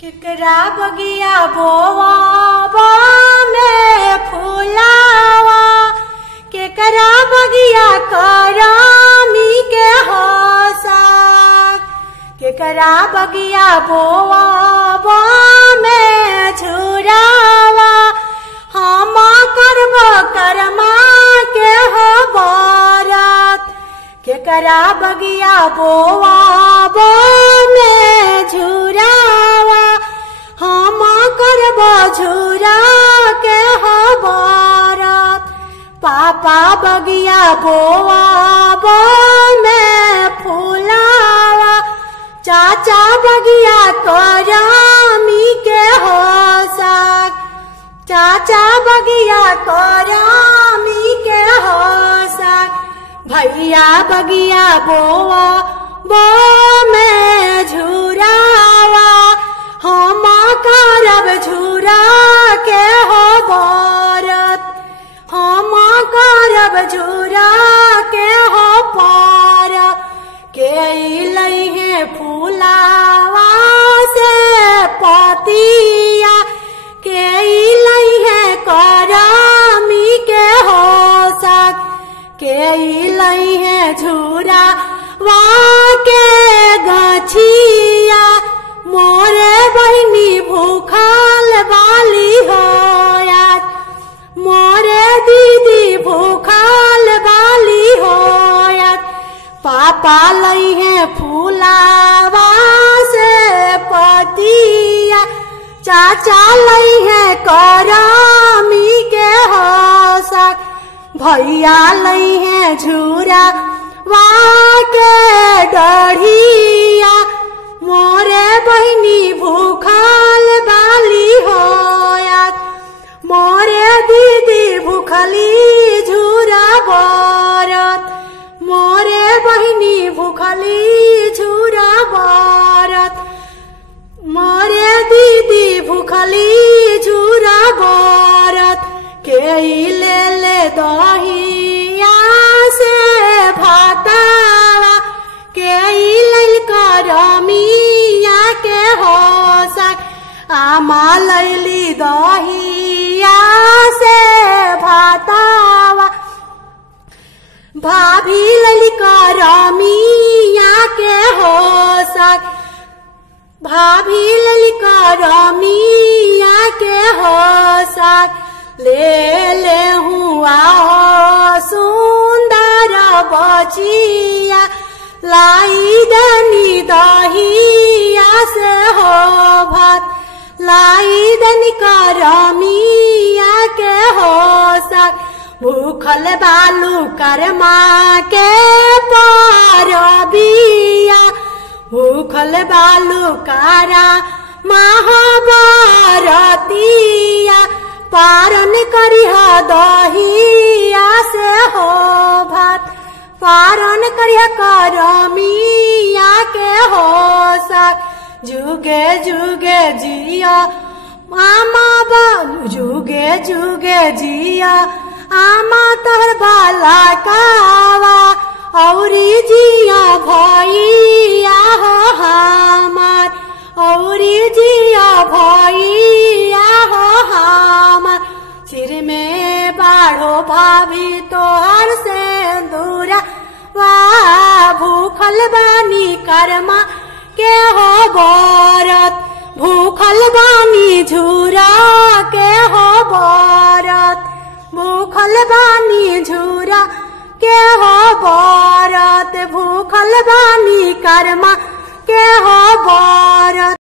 केकरा बगिया बोवा में फुलावा, केकरा बगिया करामी के होसा, केकरा बगिया बोवा में झुरावा, हम करब करमा के हो बारात। केकरा बगिया बोवा में झुरावा, हम करब झुरा के हो बारात। पापा बगिया बोवा में फुलावा, चाचा बगिया करामी के हो साग, चाचा बगिया करामी के हो साग। भैया बगिया बोवा में झुरावा, हम करब झुरा के हो बारत, हम करब झुरा के हो पार। के लई है फूलावा से पतिया, के लई है करामी के हो सक, के लई है झूरा वा के गछिया। मोरे बहनी भूखल बाली हो यार, मोरे दीदी भूखल बाली हो यार। पापा लई है फूलावा से पतिया, चाचा लई है करामी के हो सक। भैया लई है झूरा वा के डढ़िया, मोरे बहनी भूखल बाली हो यार, मोरे दीदी भूखली झूरा बारत, मोरे बहनी भूखली झूरा बारत, मोरे दीदी भूखली झूरा बारत। के ले दहिया से भातावा, के लेल करमिया के हो सक। आमा लैली दहिया से भातावा, भाभी लैली करमिया के हो सक, भाभी लैली करमिया के हो सक। ले हुआ हो सुंदर बचिया, लाई दनी दहिया से हो भात, लाई दनी करमिया के हो सक। भूखल बालू करमा के पारबिया, भूखल बालू कारा महाभारतिया। पारन करिह दहिया से हो भात, पारन करिह करमिया के हो सक। जुगे जुगे जिया आमा बालू, जुगे जुगे जिया आमा तोहर बाला कावा, औरी जिया भैया हो हमार, औरी जिया भैया हो हमार। सिर में बाढ़ो भाभी तोहर से दूरा वा, भूखल बानी करमा के हो बारत, भूखल बानी झूरा के हो बारत, भूखल बानी झूरा के हो बारत, भूखल बानी करमा के हो बारत।